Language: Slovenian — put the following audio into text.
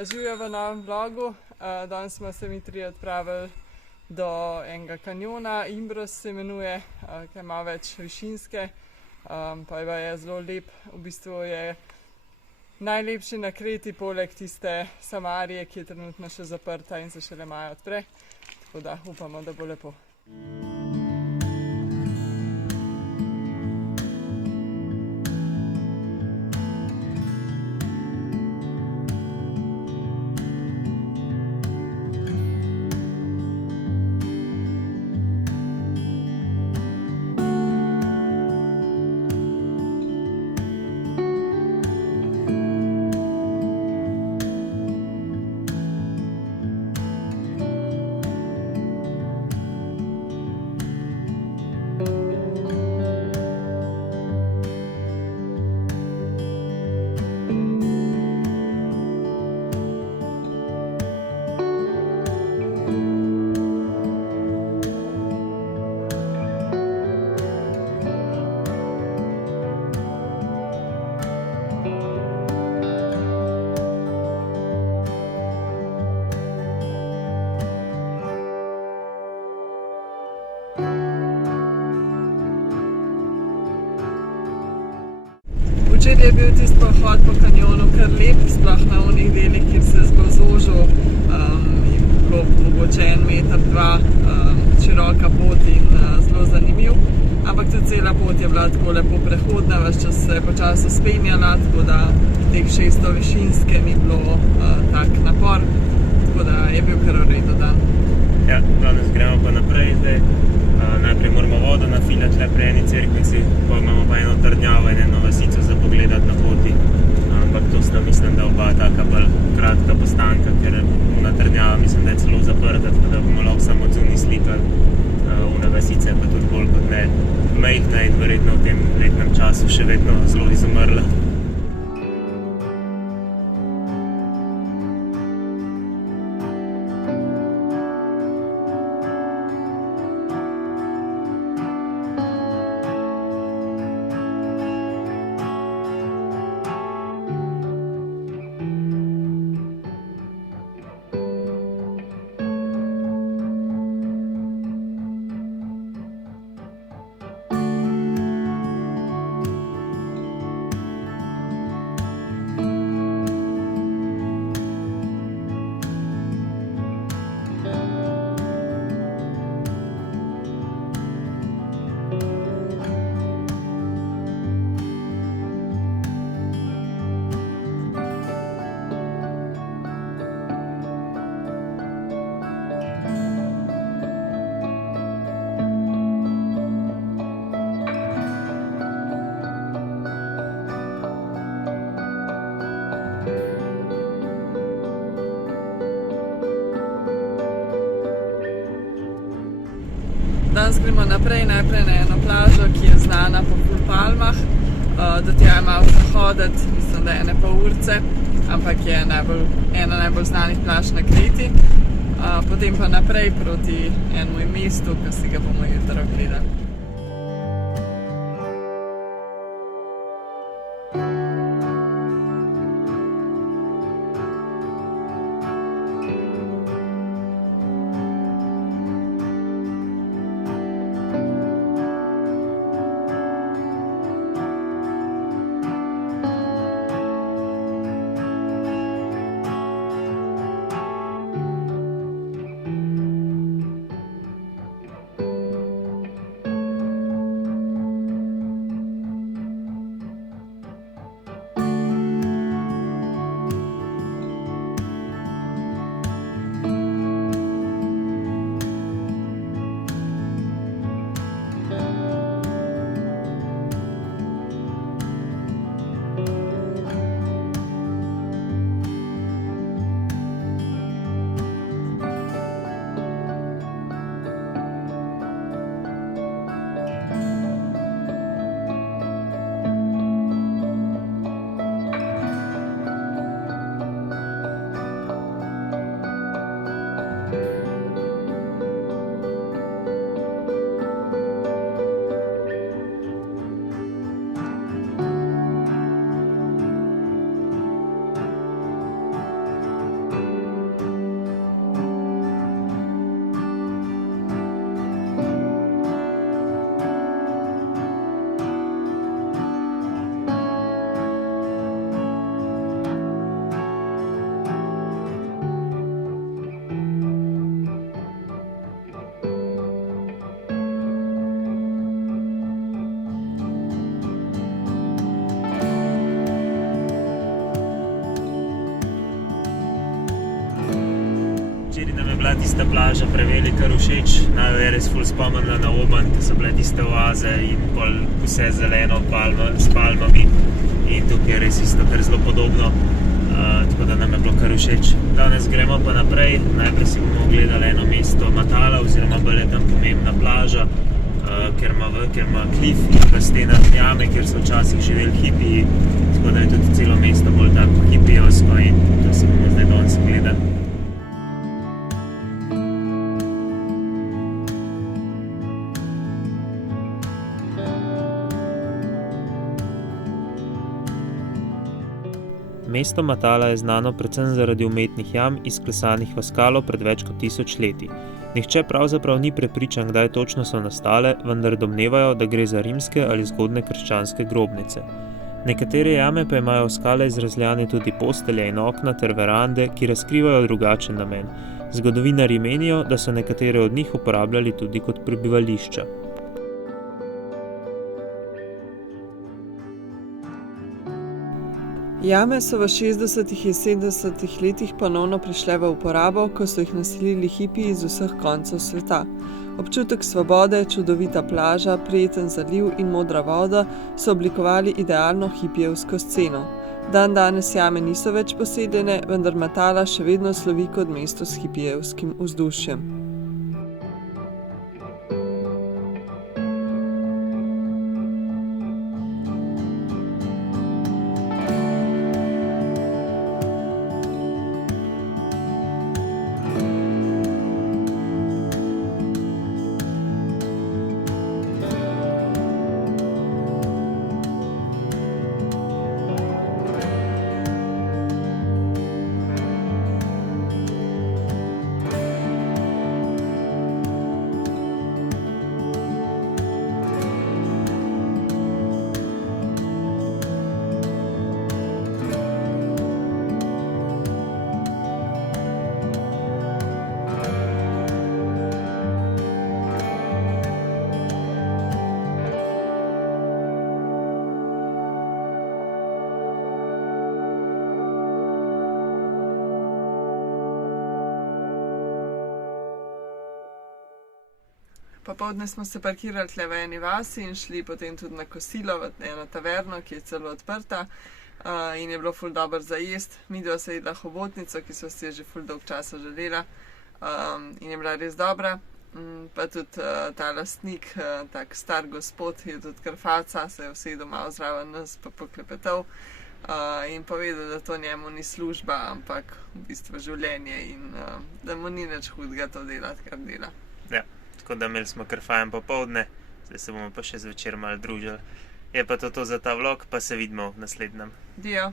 Živijo v novem vlogu. Danes smo se mi trije odpravili do enega kanjona, Imbros se imenuje, ki ima več višinske, pa je zelo lep. V bistvu je najlepši na Kreti, poleg tiste Samarije, ki je trenutno še zaprta in se šele maja odpre. Tako da upamo, da bo lepo. Včeraj je bil tisti pohod po kanjonu kar lep, sploh na onih delih, kjer se je zelo zožil, je bilo mogoče 1 meter, 2 široka pot in zelo zanimiv. Ampak tudi cela pot je bila tako lepo prehodna, ves čas se je počasi vzpenjala, tako da teh 600 višinske ni bilo tak napor, tako da je bil kar v redu dan. Ja, danes gremo pa naprej zdaj. Najprej moramo vodo nafilati le pri eni cerkvici, pa imamo pa eno trdnjavo in eno vasico za pogledati na poti. Ampak to sta, mislim, da oba taka bolj kratka postanka, ker ona trdnjava mislim, da je celo zaprta, tako da bomo lahko samo od zunaj slikali. Ona vasica je pa tudi bolj kot ne majhna in verjetno v tem letnem času še vedno zelo izumrla. Danes gremo naprej, najprej na eno plažo, ki je znana po ful palmah. Do tja je malo zahoditi, mislim, da je 1,5 ure, ampak je ena najbolj znanih plaž na Kreti. Potem pa naprej proti enemu mestu, ki si ga bomo jutro gledali. tista plaža prevelika všeč, naj jo je res ful spomnila na Oman, ki so bile tiste oaze in pol vse zeleno s palmami in tukaj je res isto kar zelo podobno, tako da nam je bilo kar všeč. Danes gremo pa naprej, najprej si bomo ogledali eno mesto Matala oziroma bolj je tam pomembna plaža, ker ima klif in v stenah jame, kjer so včasih živeli hipiji, tako da je tudi celo mesto bolj tako hipijevsko in to si bomo zdaj danes ogledali. Mesto Matala je znano predvsem zaradi umetnih jam, izklesanih v skalo pred več kot 1000 leti. Nihče pravzaprav ni prepričan, kdaj točno so nastale, vendar domnevajo, da gre za rimske ali zgodne krščanske grobnice. Nekatere jame pa imajo v skale izrezljane tudi postelje in okna ter verande, ki razkrivajo drugačen namen. Zgodovinarji menijo, da so nekatere od njih uporabljali tudi kot prebivališča. Jame so v 60. in 70. letih ponovno prišle v uporabo, ko so jih naselili hipiji iz vseh koncev sveta. Občutek svobode, čudovita plaža, prijeten zaliv in modra voda so oblikovali idealno hipijevsko sceno. Dandanes jame niso več posedene, vendar Matala še vedno slovi kot mesto s hipijevskim vzdušjem. Popoldne smo se parkirali tle v eni vasi in šli potem tudi na kosilo v eno taverno, ki je celo odprta in je bilo ful dobro za jesti. Midva se jedla hobotnico, ki so si jo že ful dolg časa želela in je bila res dobra. Pa tudi ta lastnik, tak star gospod, je tudi kar faca, se je usedel malo zraven nas pa poklepetal in povedal, da to njemu ni služba, ampak v bistvu življenje in da mu ni nič hudega to delati, kar dela. Ja. Tako da imeli smo kar fajn popoldne, zdaj se bomo pa še zvečer malo družili. Je pa to za ta vlog, pa se vidimo v naslednjem. Dio.